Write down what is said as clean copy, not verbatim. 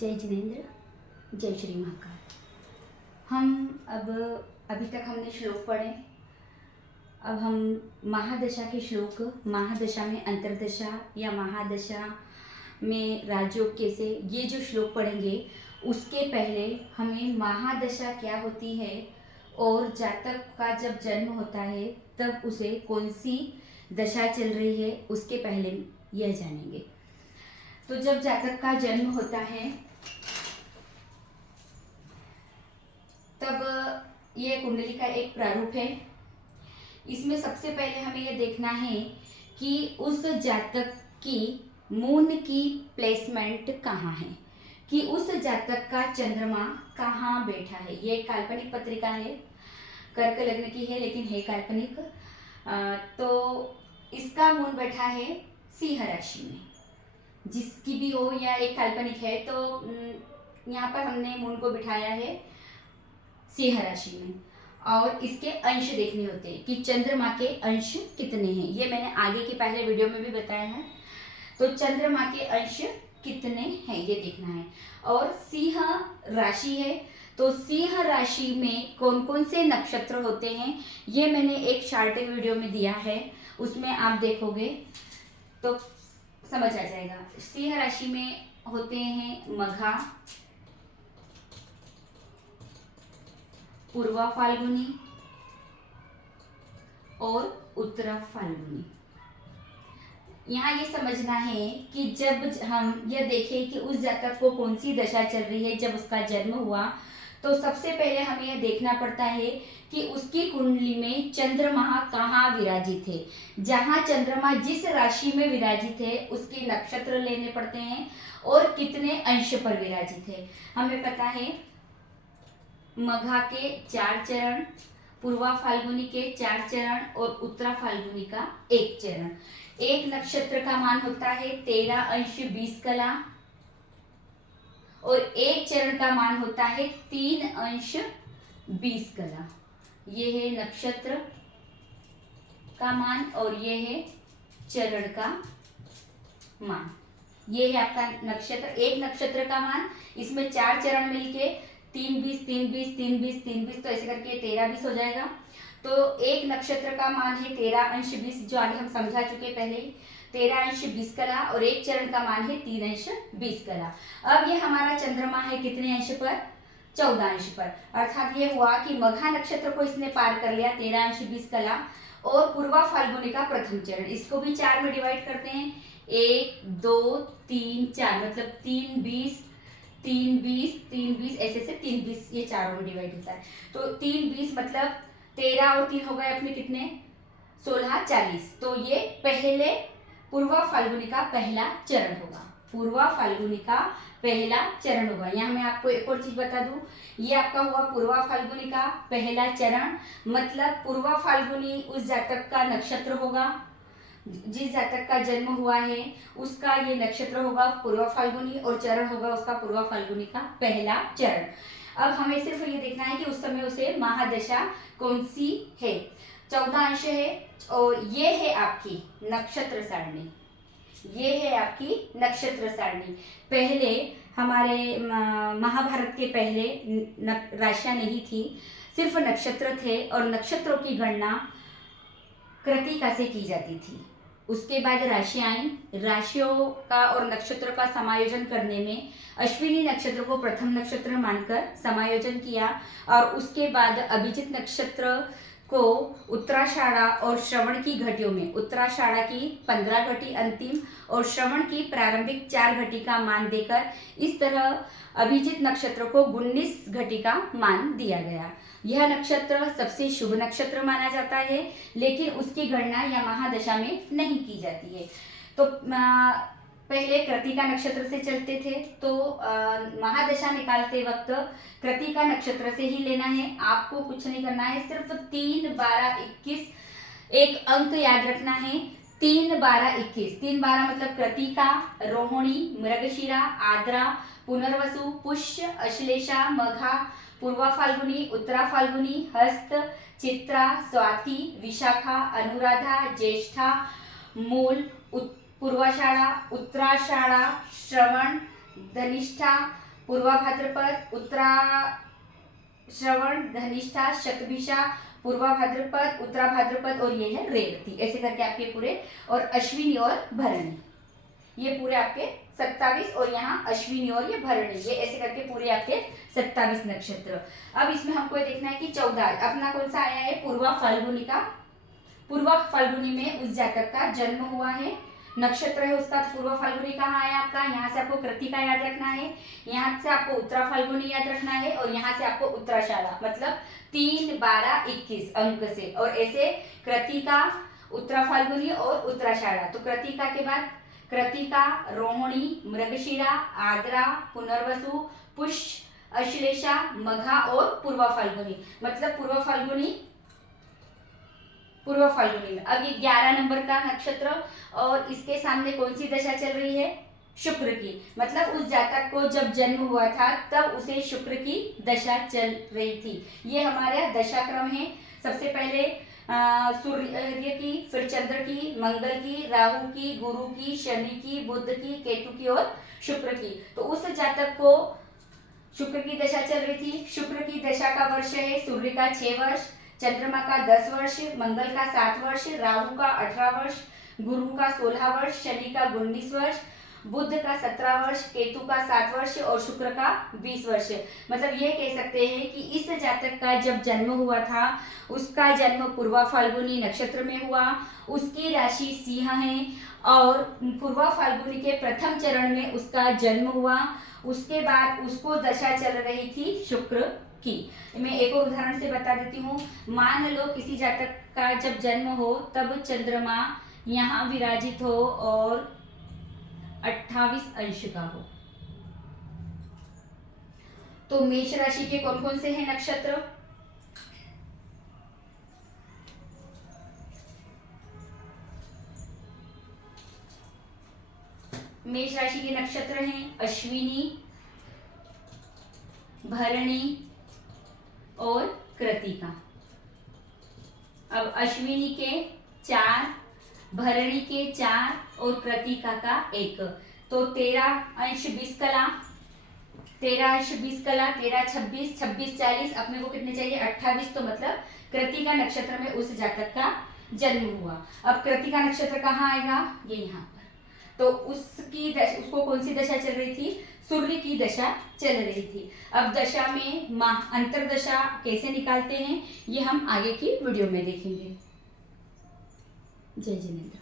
जय जिनेन्द्र, जय श्री महाकाल। हम अभी तक हमने श्लोक पढ़े। अब हम महादशा के श्लोक, महादशा में अंतर्दशा या महादशा में राजयोग कैसे, ये जो श्लोक पढ़ेंगे उसके पहले हमें महादशा क्या होती है और जातक का जब जन्म होता है तब उसे कौन सी दशा चल रही है उसके पहले यह जानेंगे। तो जब जातक का जन्म होता है तब यह कुंडली का एक प्रारूप है। इसमें सबसे पहले हमें यह देखना है कि उस जातक की मून की प्लेसमेंट कहाँ है, कि उस जातक का चंद्रमा कहाँ बैठा है। ये एक काल्पनिक पत्रिका है, कर्क लग्न की है लेकिन है काल्पनिक। तो इसका मून बैठा है सिंह राशि में, जिसकी भी हो या एक काल्पनिक है। तो यहाँ पर हमने मून को बिठाया है सिंह राशि में और इसके अंश देखने होते हैं कि चंद्रमा के अंश कितने हैं। ये मैंने आगे के पहले वीडियो में भी बताया है। तो चंद्रमा के अंश कितने हैं ये देखना है। और सिंह राशि है तो सिंह राशि में कौन कौन से नक्षत्र होते हैं ये मैंने एक शार्टेड वीडियो में दिया है, उसमें आप देखोगे तो समझ आ जाएगा। सिंह राशि में होते हैं मघा, पूर्वा फाल्गुनी और उत्तरा फाल्गुनी। यहाँ ये समझना है कि जब हम यह देखें कि उस जातक को कौन सी दशा चल रही है जब उसका जन्म हुआ, तो सबसे पहले हमें यह देखना पड़ता है कि उसकी कुंडली में चंद्रमा कहाँ विराजित है। जहाँ चंद्रमा जिस राशि में विराजित है उसके नक्षत्र लेने पड़ते हैं और कितने अंश पर विराजित है। हमें पता है मघा के 4 चरण, पूर्वा फाल्गुनी के 4 चरण और उत्तरा फाल्गुनी का 1 चरण। एक नक्षत्र का मान होता है 13 अंश 20 कला और एक चरण का मान होता है 3 अंश 20 कला। ये है नक्षत्र का मान और ये है चरण का मान। ये है आपका नक्षत्र, एक नक्षत्र का मान। इसमें 4 चरण मिलके 3 20 3 20 3 20 3 20 तो ऐसे करके 13 20 हो जाएगा। तो एक नक्षत्र का मान है 13 अंश 20, जो आगे हम समझा चुके पहले ही, 13 अंश 20 कला और एक चरण का मान है 3 अंश 20 कला। अब ये हमारा चंद्रमा है कितने अंश पर? 14 अंश पर। अर्थात ये हुआ कि मघा नक्षत्र को इसने पार कर लिया 13 अंश 20 कला और पूर्वा फाल्गुनी का प्रथम चरण। इसको भी 4 में डिवाइड करते हैं, 1 2 3 4, मतलब 3 20 3 20 3 20 ऐसे से 3 20 ये चारों में डिवाइड होता है। तो 3 20 मतलब 13 और 3 हो गए अपने कितने, 16 40। तो ये पहले पूर्वा फाल्गुनी का पहला चरण होगा, पूर्वा फाल्गुनी का पहला चरण होगा। यहाँ मैं आपको एक और चीज बता दूं, ये आपका हुआ पूर्वा फाल्गुनी का पहला चरण, मतलब पूर्वा फाल्गुनी उस जातक का नक्षत्र होगा, जिस जातक का जन्म हुआ है उसका ये नक्षत्र होगा पूर्वा फाल्गुनी और चरण होगा उसका पूर्वा फाल्गुनी का पहला चरण। अब हमें सिर्फ ये देखना है कि उस समय उसे महादशा कौन सी है। 14 अंश है और ये है आपकी नक्षत्र सारणी, ये है आपकी नक्षत्र सारणी। पहले हमारे महाभारत के पहले राशियां नहीं थी, सिर्फ नक्षत्र थे और नक्षत्रों की गणना कृतिका से की जाती थी। उसके बाद राशियां आई, राशियों का और नक्षत्र का समायोजन करने में अश्विनी नक्षत्र को प्रथम नक्षत्र मानकर समायोजन किया और उसके बाद अभिजित नक्षत्र को उत्तराषाढ़ा और श्रवण की घटियों में, उत्तराषाढ़ा की 15 घटी अंतिम और श्रवण की प्रारंभिक 4 घटी का मान देकर इस तरह अभिजित नक्षत्र को 19 घटी का मान दिया गया। यह नक्षत्र सबसे शुभ नक्षत्र माना जाता है लेकिन उसकी गणना या महादशा में नहीं की जाती है। तो पहले कृतिका नक्षत्र से चलते थे, तो महादशा निकालते वक्त कृतिका नक्षत्र से ही लेना है। आपको कुछ नहीं करना है, सिर्फ 3 12 21 एक अंक याद रखना है। 3 12 21, 3 12 मतलब कृतिका, रोहिणी, मृगशिरा, आद्रा, पुनर्वसु, पुष्य, अश्लेषा, मघा, पूर्वा फाल्गुनी, उत्तरा फाल्गुनी, हस्त, चित्रा, स्वाति, विशाखा, अनुराधा, ज्येष्ठा, मूल, पूर्वाषाढ़ा, उत्तराषाढ़ा, श्रवण, धनिष्ठा, पूर्वा भाद्रपद, उत्तरा श्रवण, धनिष्ठा, शतभिषा, पूर्वा भाद्रपद, उत्तरा भाद्रपद और ये है रेवती। ऐसे करके आपके पूरे, और अश्विनी और भरणी, ये पूरे आपके 27, और यहाँ अश्विनी और ये भरणी, ये ऐसे करके पूरे आपके 27 नक्षत्र। अब इसमें हमको ये देखना है कि 14 अपना कौन सा आया है, पूर्वा फाल्गुनी का। पूर्वा फाल्गुनी में उस जातक का जन्म हुआ है, नक्षत्र है उसका। पूर्वा फाल्गुनी कहाँ है आपका, यहाँ से आपको कृतिका याद रखना है, यहाँ से आपको उत्तरा फाल्गुनी याद रखना है, और यहाँ से आपको उत्तराषाढ़ा, मतलब 3, 12, 21 अंक से, और ऐसे कृतिका, उत्तरा फाल्गुनी और उत्तराषाढ़ा। तो कृतिका के बाद कृतिका, रोहिणी, मृगशिरा, आद्रा, पुनर्वसु, पुष्य, अश्लेषा, मघा और पूर्वा फाल्गुनी, मतलब पूर्वा फाल्गुनी में। अब ये 11 नंबर का नक्षत्र, और इसके सामने कौन सी दशा चल रही है, शुक्र की, मतलब उस जातक को जब जन्म हुआ था तब उसे शुक्र की दशा चल रही थी। ये हमारा दशा क्रम है। सबसे पहले सूर्य की, फिर चंद्र की, मंगल की, राहु की, गुरु की, शनि की, बुध की, केतु की और शुक्र की। तो उस जातक को शुक्र की दशा चल रही थी। शुक्र की दशा का वर्ष है सूर्य का 6 वर्ष, चंद्रमा का 10 वर्ष, मंगल का 7 वर्ष, राहु का 18 वर्ष, गुरु का 16 वर्ष, शनि का 19 वर्ष, बुध का 17 वर्ष, केतु का 7 वर्ष और शुक्र का 20 वर्ष। मतलब ये कह सकते हैं कि इस जातक का जब जन्म हुआ था, उसका जन्म पूर्वा फाल्गुनी नक्षत्र में हुआ, उसकी राशि सिंह है, और पूर्वा फाल्गुनी के प्रथम चरण में उसका जन्म हुआ। उसके बाद उसको दशा चल रही थी शुक्र की। मैं एक और उदाहरण से बता देती हूँ। मान लो किसी जातक का जब जन्म हो तब चंद्रमा यहाँ विराजित हो और 28 अंश का हो, तो मेष राशि के कौन कौन से हैं नक्षत्र, मेष राशि के नक्षत्र हैं अश्विनी, भरणी और कृतिका। अब अश्विनी के 4, भरणी के 4 और कृतिका का 1, तो 13 अंश 20 कला, 13 अंश 20 कला, 13 26, 26 40, अपने को कितने चाहिए 28। तो मतलब कृतिका नक्षत्र में उस जातक का जन्म हुआ। अब कृतिका नक्षत्र कहाँ आएगा, ये यहाँ पर। तो उसको कौन सी दशा चल रही थी, सूर्य की दशा चल रही थी। अब दशा में अंतरदशा कैसे निकालते हैं ये हम आगे की वीडियो में देखेंगे। जय जिनेंद्र।